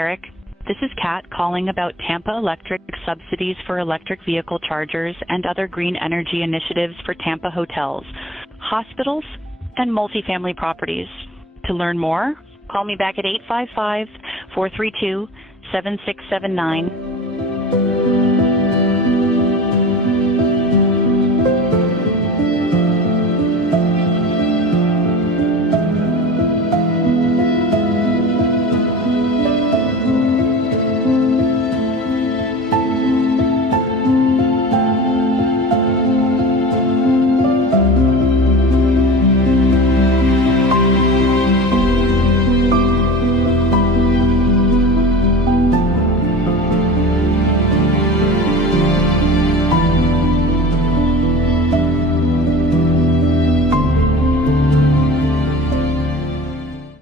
Eric. This is Kat calling about Tampa Electric subsidies for electric vehicle chargers and other green energy initiatives for Tampa hotels, hospitals, and multifamily properties. To learn more, call me back at 855-432-7679.